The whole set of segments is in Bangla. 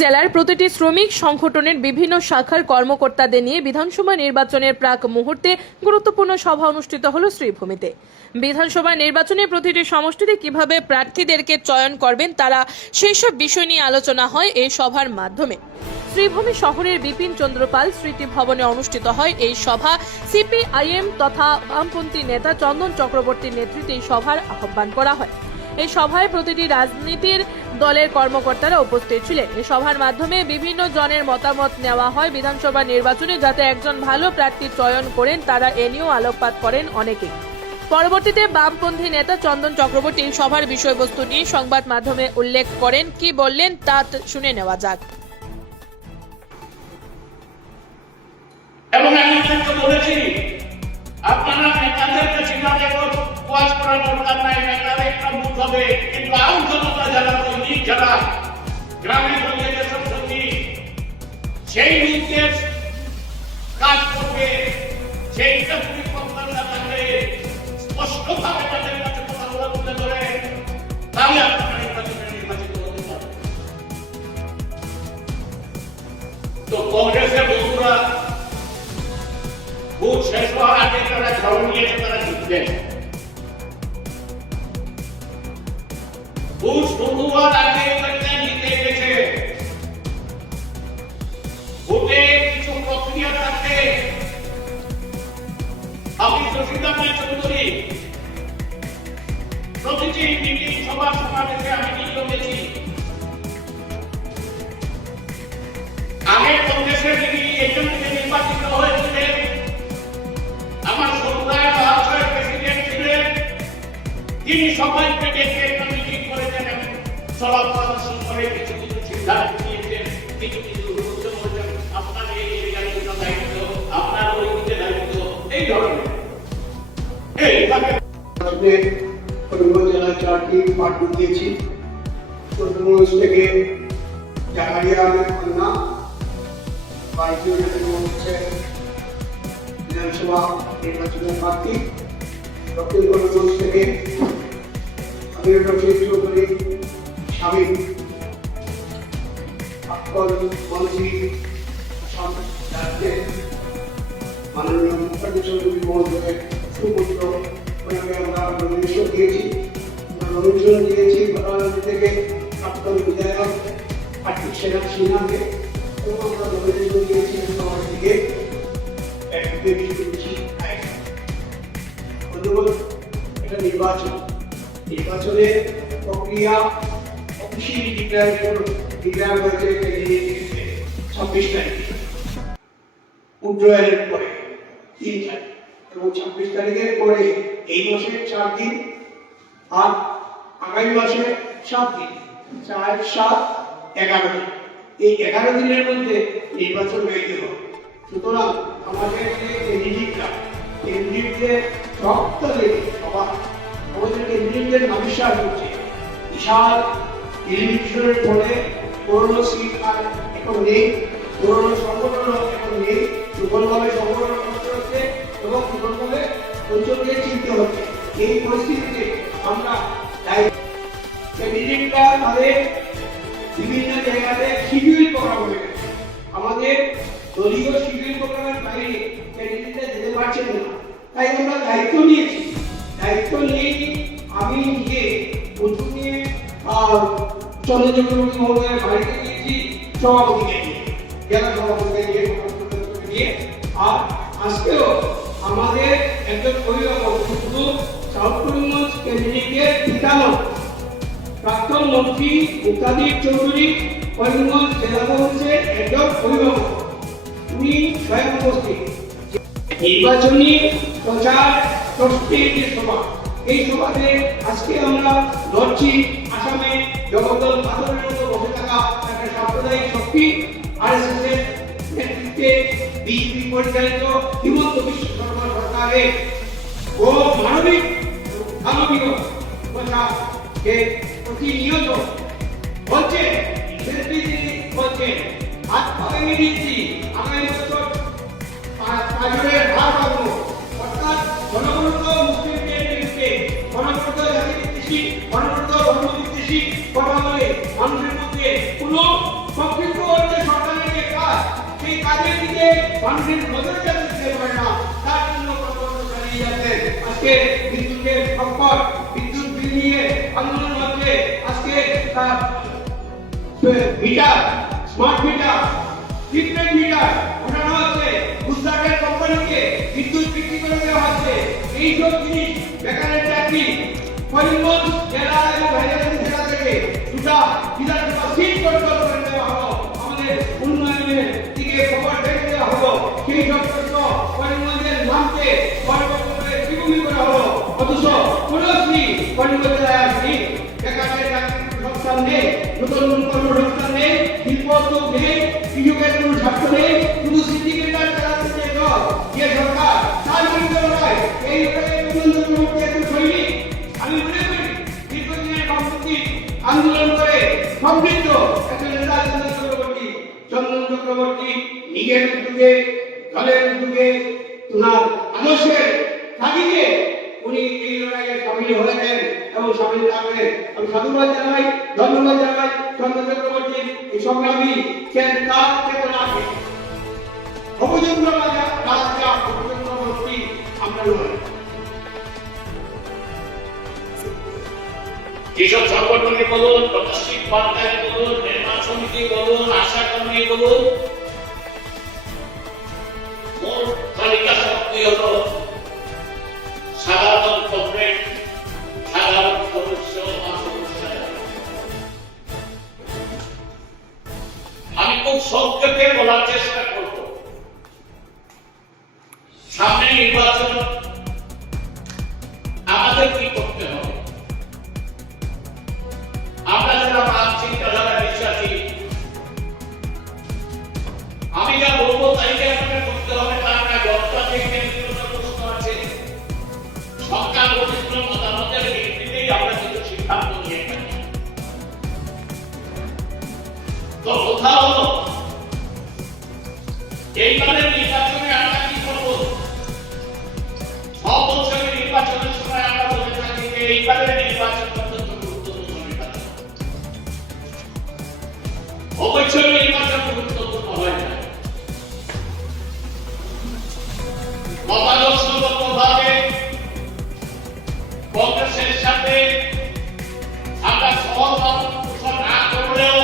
জেলার প্রতিটি শ্রমিক সংগঠনের বিভিন্ন শাখার কর্মকর্তাদের নিয়ে বিধানসভা নির্বাচনের প্রাক মুহূর্তে গুরুত্বপূর্ণ সভা অনুষ্ঠিত হলো শ্রীভূমিতে। বিধানসভা নির্বাচনে প্রতিটি সমষ্টিতে কিভাবে প্রার্থীদেরকে চয়ন করবেন তারা সেই সব বিষয় নিয়ে আলোচনা হয় এই সভার মাধ্যমে। শ্রীভূমি শহরের বিপিন চন্দ্র পাল স্মৃতি ভবনে অনুষ্ঠিত হয় এই সভা। সিপিআইএম তথা বামপন্থী নেতা চন্দন চক্রবর্তীর নেতৃত্বে এই সভার আহ্বান করা হয়। এই সভায় প্রতিটি রাজনীতির দলের কর্মকর্তারা উপস্থিত ছিলেন। এই সভার মাধ্যমে বিভিন্ন জনের মতামত নেওয়া হয়। বিধানসভা নির্বাচনে যাতে একজন ভালো প্রার্থী চয়ন করেন তারা এ নিয়েও আলোকপাত করেন অনেকেই। পরবর্তীতে বামপন্থী নেতা চন্দন চক্রবর্তী এই সভার বিষয়বস্তু নিয়ে সংবাদ মাধ্যমে উল্লেখ করেন। কি বললেন তা শুনে নেওয়া যাক। এবং আমি আপনাকে বলেছি, আপনারা নেতাদের কাছে ওয়াজ করার দরকার নাই, নেতারা একটা মুখ হবে, কিন্তু আম জনতা যারা সৈনিক, যারা গ্রামে গঞ্জে যেসব সৈনিক সেই মুখে কাজ করবে, সেইটা পরিকল্পনা থাকবে, স্পষ্টভাবে তাদের কাছে কথাগুলো তুলে ধরে, তাহলে আপনারা নির্বাচিত হতে পারবেন। তো কংগ্রেসের বন্ধুরা ভোট শেষ হওয়ার আগে তারা খবর নিয়েছে, তারা জিতবেন। ভোট শুরু হওয়ার আগে জিতে গেছে। ভোটে কিছু প্রক্রিয়া থাকে। আমি শশীকান্ত চৌধুরী প্রতিটি মিটিং সভা সমাবেশে আমি নিজেও গেছি। আগে কংগ্রেসের যিনি একজনকে নির্বাচিত হয়েছিলেন, আমার সমুদায় মহাশয় প্রেসিডেন্ট ছিলেন, তিনি সবাইকে ডেকে একটা মিটিং করেছেন এবং সভা প্রদর্শন করে কিছু কিছু সিদ্ধান্ত নিয়েছেন, কিছু কিছু উদ্যোগ করেছেন। আপনার এই এরিয়ার জন্য দায়িত্ব, আপনার ওই দিকে দায়িত্ব, এই ধরনের করিমগঞ্জ জেলায় 4টি পার্ট দিয়েছি। করিমগঞ্জ থেকে জাকারিয়া আহমেদ কন্যা ভারতীয় হচ্ছে বিধানসভা নির্বাচনের প্রার্থী। দক্ষিণ করিমগঞ্জ থেকে আমিরুল রশিদ চৌধুরী স্বামী আক্কর মন্ত্রী রাজ্যের মাননীয় মুখ্যমন্ত্রী চৌধুরী মহোদয়ের সুপুত্র, ওনাকে আমরা নমিনেশন দিয়েছি। প্রধানমন্ত্রী থেকে প্রাক্তন বিধায়ক কার্তিক সিনহাকে, এবং আমরা নমিনেশন দিয়েছি সবার দিকে এটা নির্বাচনের প্রক্রিয়া অফিসিয়ালি ডিক্লেয়ার হয়েছে 26 তারিখে, উড্রয়ালের পরে 3 তারিখ, এবং 26 তারিখের পরে এই মাসের 4 দিন আর আগামী মাসে 7 দিন, 4, 7, 11 দিন। এই 11 দিনের মধ্যে নির্বাচন হয়ে গেল। সুতরাং আমাদের যে ক্যান্ডিডেটদের সভা, আমাদের ক্যান্ডিডেটদের নমিশন হচ্ছে বিশাল টেলিভিশনের ফলে পুরনো সিট আর এখন নেই, পুরনো সংগঠন এখন নেই, দুর্বলভাবে সংগঠন করতে হচ্ছে এবং দুর্বলভাবে অঞ্চলকে চিনতে হচ্ছে। এই পরিস্থিতিতে আমরা ক্যান্ডিডেটরা তাদের বিভিন্ন জায়গাতে শিডিউল করা হয়ে গেছে। আমাদের দলীয় শিডিউল প্রোগ্রামের বাইরে ক্যান্ডিডেটরা যেতে পারছেন না, তাই আমরা দায়িত্ব নিয়েছি। দায়িত্ব নিয়ে আমি নিজে প্রথমে চন্দ্র চক্রবর্তী মহোদয়ের বাড়িতে গিয়েছি, সভাপতিকে নিয়ে, জেলা সভাপতিকে নিয়ে, আর আজকেও আমাদের একজন অভিভাবক শুধু সাউথ করিমগঞ্জ ক্যান্ডিডেটের পিতা নন, প্রাক্তন মন্ত্রী মুক্তাদির চৌধুরী করিমগঞ্জ জেলা কংগ্রেসের একজন অভিভাবক, উনি স্বয়ং উপস্থিত। নির্বাচনী প্রচার প্রস্তুতির যে সভা, এই সভাতে আজকে আমরা লড়ছি আসামে জগদ্দল পাথরের মতো বসে থাকা একটা সাম্প্রদায়িক শক্তি আরএসএস এর নেতৃত্বে বিজেপি পরিচালিত হিমন্ত বিশ্ব শর্মা সরকারের ও মানবিক কথা যে প্রতিনিয়ত বলছে, বলছে হাত ভেঙে দিচ্ছি, আগামী বছর পাঁচজনের হার পাবো, অর্থাৎ গণতন্ত্র মুসলিমদের বিরুদ্ধে গণতন্ত্র জাতি বিদ্বেষী, গণতন্ত্র ধর্ম বিদ্বেষী কথা বলে মানুষের মধ্যে কোনো মানুষের নজর যাতে দিতে পারে না তার জন্য কর্মকাণ্ড চালিয়ে যাচ্ছে। আজকে বিদ্যুতের সংকট, বিদ্যুৎ বিল নিয়ে আন্দোলন হচ্ছে। আজকে meter, smart meter, prepaid meter ওঠানো হচ্ছে। গুজরাটের কোম্পানিকে বিদ্যুৎ বিক্রি করে দেওয়া হচ্ছে। এইসব জিনিস, বেকারের চাকরি, করিমগঞ্জ জেলা এবং হাইলাকান্দি জেলা থেকে দুটা বিধানসভা সিট পরিবর্তন করে দেওয়া হলো। আমাদের উন্নয়নের দিকে খবর বেঁধে দেওয়া হলো। সেই সব প্রশ্ন করিমগঞ্জের নামকে পরিবর্তন করে শ্রীভূমি করা হলো। অথচ কোনো শ্রী করিমগঞ্জ জেলায় আসেনি। বেকারের চাকরি সংস্থান নেই, নতুন কর্মসংস্থান নেই, শিল্প উদ্যোগ নেই, কৃষকের কোনো স্বার্থ নেই। শুধু সিন্ডিকেটার চালাতে যে সরকার, তার বিরুদ্ধে লড়াই। এই লড়াইয়ে একজন সৈনিক। আমি মনে করি দীর্ঘদিনের কর্মসূচির আন্দোলন করে সমৃদ্ধ একজন নেতা চন্দন চক্রবর্তী নিজের উদ্যোগে, দলের উদ্যোগে, ওনার আদর্শের তাগিদে উনি এই লড়াইয়ে সামিল হয়েছেন এবং সামিল থাকবেন। আমি সাধুবাদ জানাই, ধন্যবাদ জানাই চন্দন চক্রবর্তী এই সংগ্রামী তার চেতনাকে অবযুক্ত রাজা অবযুক্তবর্তী আমরা নয়। যেসব সংগঠনে বলুন, প্রকাশিক বার্তায় বলুন, নির্মাণ সমিতি বলুন, আশা কর্মী বলুন, মোট তালিকা সক্রিয় হল সাধারণ কর্মরেট, সাধারণ সদস্য বা সদস্যরা। আমি খুব সংক্ষেপে বলার চেষ্টা করব। সামনে নির্বাচন, আমাদের কি করতে হবে? আমরা যারা চিন্তাধারা বিশ্বাসী, আমি যা বলবো তাই যে আমাদের করতে হবে তা না। গণতান্ত্রিক কেন্দ্রীয় প্রশ্ন আছে, সরকার গঠিত মতামতের ভিত্তিতেই আমরা কিছু সিদ্ধান্ত নিয়ে থাকি। তো কথা হলো এইবারের নির্বাচনে আমরা কি করবো? 6 বছরের নির্বাচনের সময় আমরা বলে থাকি যে এইবারের নির্বাচন অত্যন্ত গুরুত্বপূর্ণ নির্বাচন। অবশ্যই নির্বাচন গুরুত্বপূর্ণ হয় না। মতাদর্শগতভাবে কংগ্রেসের সাথে আমরা সহমত পোষণ না করলেও,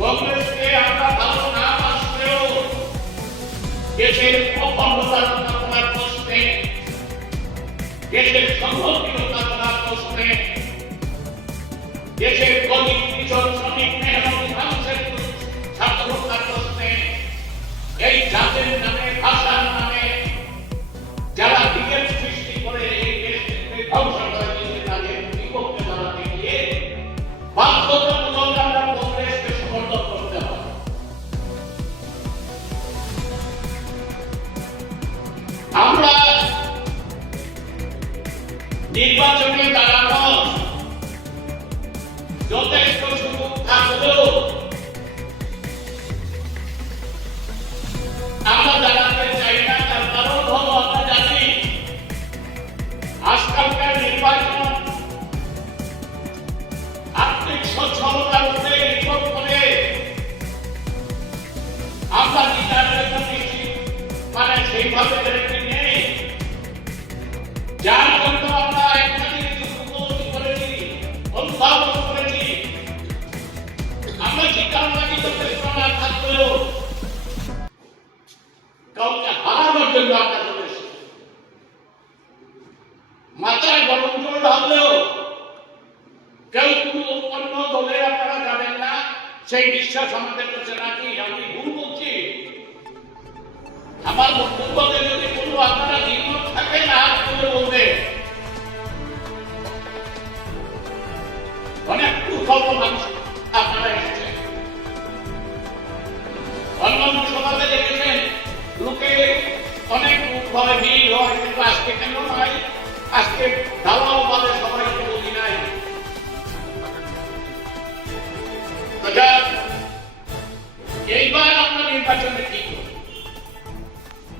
কংগ্রেসকে আমরা ভালো না বাসলেও, দেশের অখণ্ডতা রক্ষা করার প্রশ্নে, দেশের সংহতিরতা করার প্রশ্নে, দেশের গরিব কৃষক শ্রমিক মেহনতি মানুষের স্বার্থ রক্ষার প্রশ্নে, এই জাতের নামে, ভাষার নামে যারা বিভেদ সৃষ্টি করে এই দেশকে ধ্বংস করে দিয়েছে, তাদের বিপক্ষে দাঁড়াতে গিয়ে বাধ্যতামূলক আমরা কংগ্রেসকে সমর্থন করতে হবে। আমরা নির্বাচনে দাঁড়ানো যথেষ্ট সুযোগ থাকলেও আমরা দাঁড়াতে চাই না। তার কারণ হলো আমরা জানি আজকালকার নির্বাচন আর্থিক সচ্ছলতার উপরে নির্ভর করে। আমরা নির্বাচন মানে সেইভাবে নেই, যার জন্য আমরা একখানি উপলব্ধি করেছি, অনুধাবন করেছি। আমরা চিন্তাভাবনা যথেষ্ট না থাকলেও কাউকে হারানোর জন্য আমরা চলেছি। মাথায় গরম জল ঢাললেও কেউ কোনো অন্য দলে আপনারা যাবেন না, সেই বিশ্বাস আমাদের কাছে রাখি। আমি ভুল বলছি? আমার বক্তব্যতে যদি কোনো আপনারা দ্বিমত থাকে না করে বলবে। অনেক কুফল মানুষ আপনারা এসেছেন, অন্যান্য সভাতে দেখেছেন লোকে অনেক হয়, ভিড় হয়, কিন্তু আজকে কেন নয়? আজকে দাওয়াও বাদে সবাইকে বলি নাই। এইবার আমরা নির্বাচনে কি করব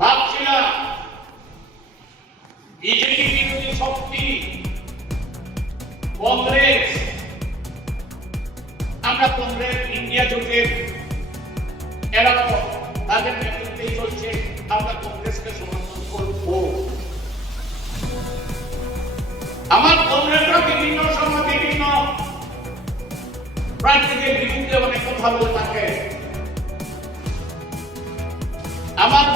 ভাবছিলাম। বিজেপি বিরোধী শক্তি কংগ্রেস, আমরা কংগ্রেস ইন্ডিয়া জোটের এরা তাদের নেতৃত্বেই চলছে, আমরা কংগ্রেসকে সমর্থন করব। আমার কংগ্রেসরা বিভিন্ন সময় বিভিন্ন প্রার্থীদের বিরুদ্ধে অনেক কথা বলে থাকে। আমার